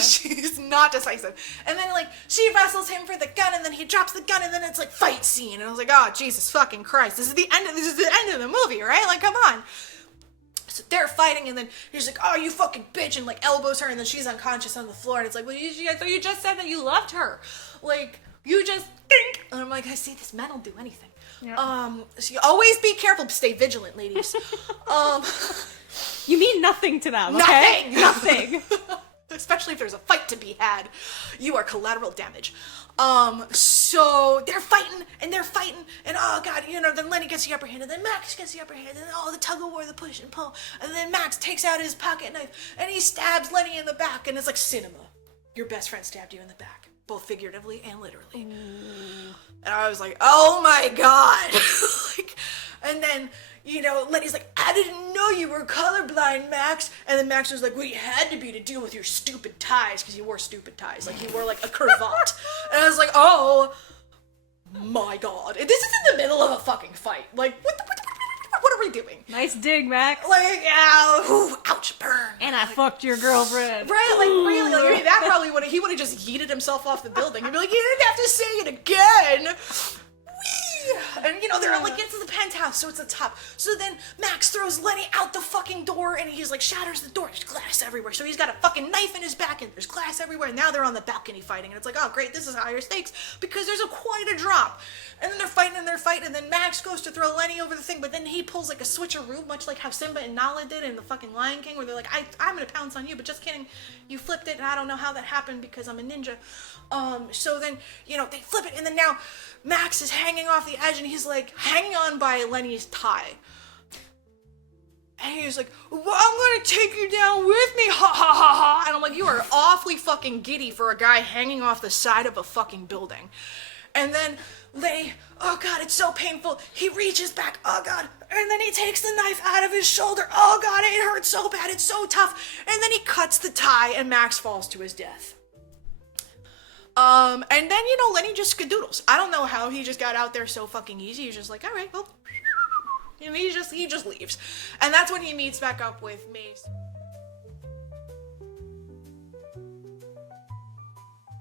She's not decisive. And then, like, she wrestles him for the gun, and then he drops the gun, and then it's like fight scene. And I was like, oh, Jesus fucking Christ. This is the end of the movie, right? Like, come on. So they're fighting, and then he's like, oh, you fucking bitch, and like elbows her, and then she's unconscious on the floor, and it's like, well, you just said that you loved her. Like, you just think. And I'm like, I see, this men will do anything. Yeah. So you always be careful, stay vigilant, ladies. You mean nothing to them, okay? Nothing. Especially if there's a fight to be had. You are collateral damage. So they're fighting, and oh god, then Lenny gets the upper hand, and then Max gets the upper hand, and then all the tug of war, the push and pull, and then Max takes out his pocket knife, and he stabs Lenny in the back, and it's like cinema. Your best friend stabbed you in the back, both figuratively and literally. And I was like, oh my god. Like, and then, Lenny's like, I didn't know you were colorblind, Max. And then Max was like, well, you had to be to deal with your stupid ties, because he wore stupid ties. Like, he wore, like, a cravat. And I was like, oh my god. And this is in the middle of a fucking fight. Like, what are we doing? Nice dig, Max. Like, ow, ouch, burn. And I fucked your girlfriend. Right, like, really? Like, I mean, that probably he would have just yeeted himself off the building. He'd be like, you didn't have to say it again. And, they're like, into the penthouse, so it's the top. So then Max throws Lenny out the fucking door, and he's like, shatters the door. There's glass everywhere. So he's got a fucking knife in his back, and there's glass everywhere. And now they're on the balcony fighting. And it's like, oh, great, this is higher stakes, because there's quite a drop. And then they're fighting, and then Max goes to throw Lenny over the thing, but then he pulls like a switcheroo, much like how Simba and Nala did in the fucking Lion King, where they're like, I'm gonna pounce on you, but just kidding, you flipped it, and I don't know how that happened because I'm a ninja. So then, they flip it, and then now Max is hanging off the edge, and he's like hanging on by Lenny's tie. And he's like, well, I'm gonna take you down with me, ha ha ha ha. And I'm like, you are awfully fucking giddy for a guy hanging off the side of a fucking building. And then Lenny, oh god, it's so painful. He reaches back, oh god, and then he takes the knife out of his shoulder. Oh god, it hurts so bad, it's so tough. And then he cuts the tie, and Max falls to his death. And then, Lenny just skadoodles. I don't know how he just got out there so fucking easy. He's just like, all right, well, he just leaves. And that's when he meets back up with Mace.